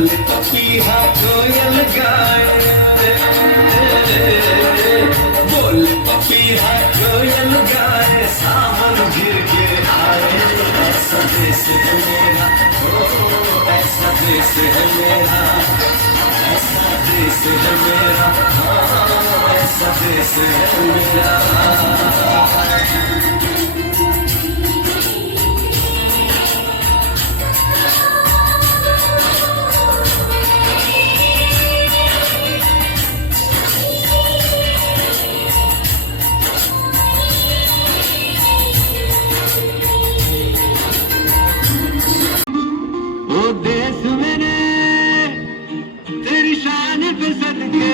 बोल पपीहा कोयल गाए, बोल पपीहा कोयल गाए, सावन गिर के आए। ऐसा देश है मेरा, ओ ऐसा देश है मेरा, ऐसा देश है मेरा, हाँ ऐसा देश है मेरा। देश मेरे तेरी शान पे सदके,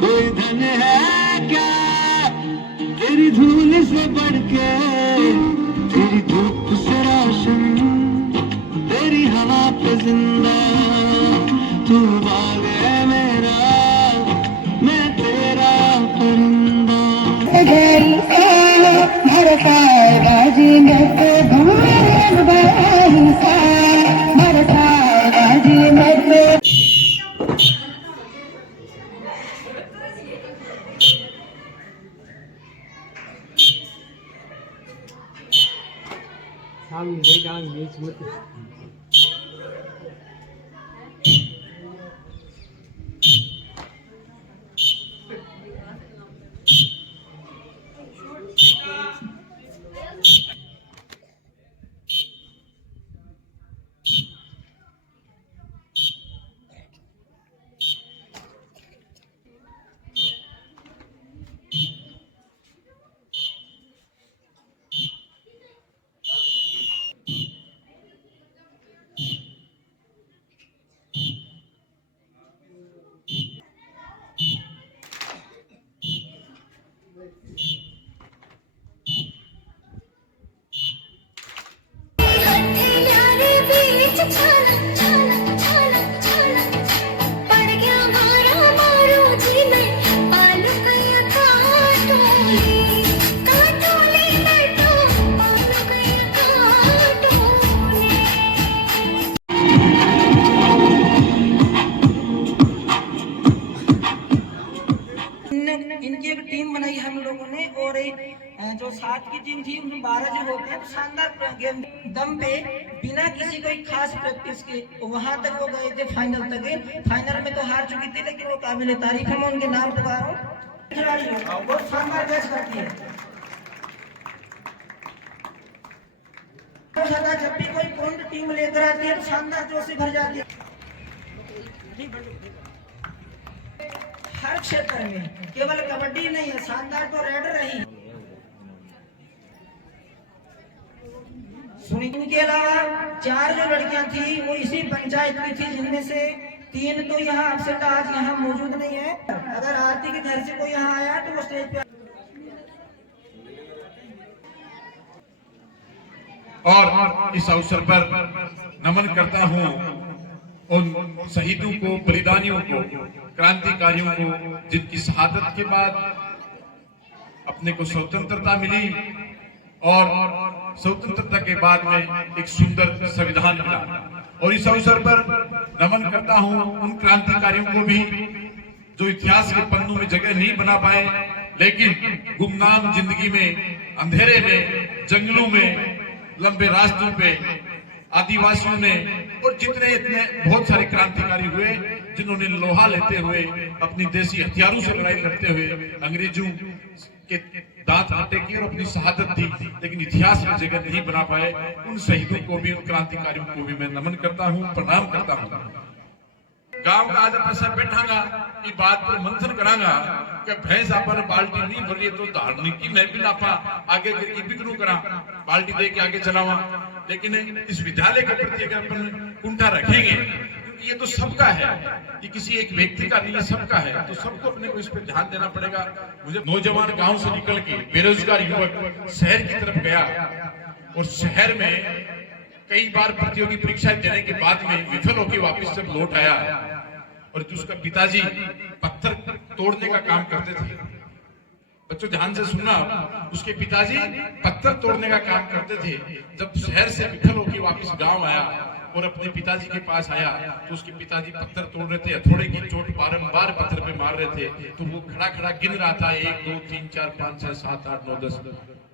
कोई धन है क्या तेरी धूल से बढ़ के, तेरी धूप से रोशन तेरी हवा पे जिंदा, तू बाग है मेरा मैं तेरा परिंदा। बाजी में तो घूम बाई सा, बाजी में तो इनकी एक टीम बनाई हम लोगों ने, और जो साथ की टीम थी उनमें 12 जो होते हैं, शानदार गेम दम पे बिना किसी कोई खास प्रैक्टिस के वहां तक वो गए थे, फाइनल तक गए। फाइनल में तो हार चुकी थी लेकिन वो काबिल तारीफ है, मैं उनके नाम बता रहा हूँ। खिलाड़ी बहुत शानदार मैच करती है। जब भी कोई पॉइंट टीम लेकर आती है तो शानदार जोश से भर जाती है। हर क्षेत्र में केवल कबड्डी नहीं है, शानदार तो रेडर रही। इनके अलावा 4 जो लड़कियां थी वो इसी पंचायत की थी, जिनमें से 3 तो यहाँ अपसेट आज यहाँ मौजूद नहीं है। अगर आरती के घर से कोई यहाँ आया तो वो स्टेज पे। और इस अवसर पर नमन करता हूँ उन शहीदों को, बलिदानियों को, क्रांतिकारियों को, जिनकी शहादत के बाद अपने को स्वतंत्रता मिली और स्वतंत्रता के बाद में एक सुंदर संविधान मिला। और इस अवसर पर नमन करता हूं उन क्रांतिकारियों को भी जो इतिहास के पन्नों में जगह नहीं बना पाए, लेकिन गुमनाम जिंदगी में, अंधेरे में, जंगलों में, लंबे रास्तों पे आदिवासियों ने और जितने इतने बहुत सारे क्रांतिकारी हुए, जिन्होंने लोहा लेते हुए, अपनी देसी हथियारों से लड़ाई करते हुए अंग्रेजों के दांत खट्टे किए और अपनी शहादत दी, लेकिन इतिहास में जगह नहीं बना पाए। उन शहीदों को भी, उन क्रांतिकारियों को भी मैं नमन करता हूँ, प्रणाम करता हूँ। गांव का आज पैसा बैठागा ये बात पर मंथन करांगा कि भैंस अपन बाल्टी नहीं भरी तो धारनी की मैं भी नापा आगे करके बिक्रू करा, बाल्टी दे के आगे चलावा। लेकिन इस विद्यालय के प्रति अगर अपन कुंठा रखेंगे, क्योंकि ये तो सबका है, ये किसी एक व्यक्ति का नहीं है, सबका है, तो सबको अपने को इस पर ध्यान देना पड़ेगा। मुझे नौजवान गांव से निकल के बेरोजगार युवक शहर की तरफ गया और शहर में कई बार प्रतियोगी परीक्षा देने के बाद में विफल होकर वापस जब लौट आया और उसका पिताजी पत्थर तोड़ने का काम करते थे। बच्चों ध्यान से सुनना, उसके पिताजी पत्थर तोड़ने का काम करते थे। जब शहर से विफल होकर वापस गांव आया और अपने पिताजी के पास आया तो उसके पिताजी पत्थर तोड़ रहे थे, हथौड़े की चोट बारंबार पत्थर पे मार रहे थे। तो वो खड़ा खड़ा गिन रहा था 1 2 3 4 5 6 7 8 9 10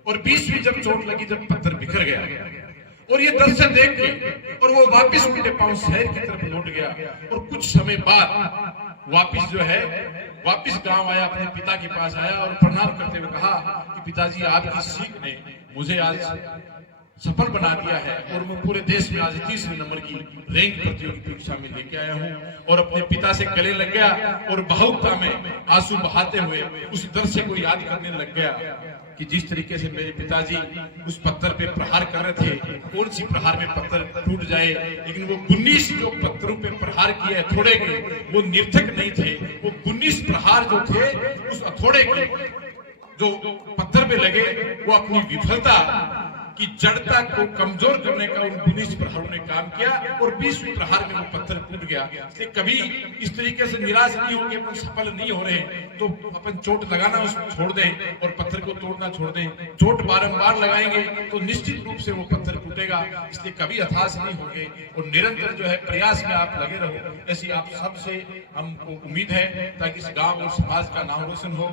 और 20वीं जब चोट लगी, जब पत्थर बिखर गया और ये दर्शन देख के और वो वापिस उल्टे पांव शहर की तरफ लौट गया। और कुछ समय बाद वापिस जो है वापिस गांव आया, अपने पिता के पास आया और प्रणाम करते हुए कहा कि पिताजी, आपकी सीख ने मुझे आज सफल बना दिया है और मैं पूरे देश में आज 30 नंबर की रैंक प्रतियोगी परीक्षा में लेके आया हूँ। और अपने पिता से गले लग गया और भावुकता में आंसू बहाते हुए उस दृश्य को याद करने लग गया कि जिस तरीके से मेरे पिताजी उस पत्थर पे प्रहार कर रहे थे, कौन सी प्रहार में पत्थर टूट जाए, लेकिन वो 19 जो पत्थरों पे प्रहार किए हथौड़े के, वो निर्थक नहीं थे। वो 19 प्रहार जो थे उस हथौड़े के जो पत्थर पे लगे, वो अपनी विफलता की जड़ता को कमजोर करने का उन 19 प्रहारों ने काम किया और 20वें प्रहार में वो पत्थर टूट गया। इसलिए कभी इस तरीके से निराश नहीं होंगे, अपन सफल नहीं हो रहे तो अपन चोट लगाना उसको छोड़ दें और पत्थर को तोड़ना छोड़ दें। चोट बारंबार लगाएंगे तो निश्चित रूप से वो पत्थर टूटेगा। इसलिए कभी हताश नहीं होंगे और निरंतर जो है प्रयास में आप लगे रहो। ऐसी आप सबसे हमको उम्मीद है ताकि इस गांव और समाज का नाम रोशन हो।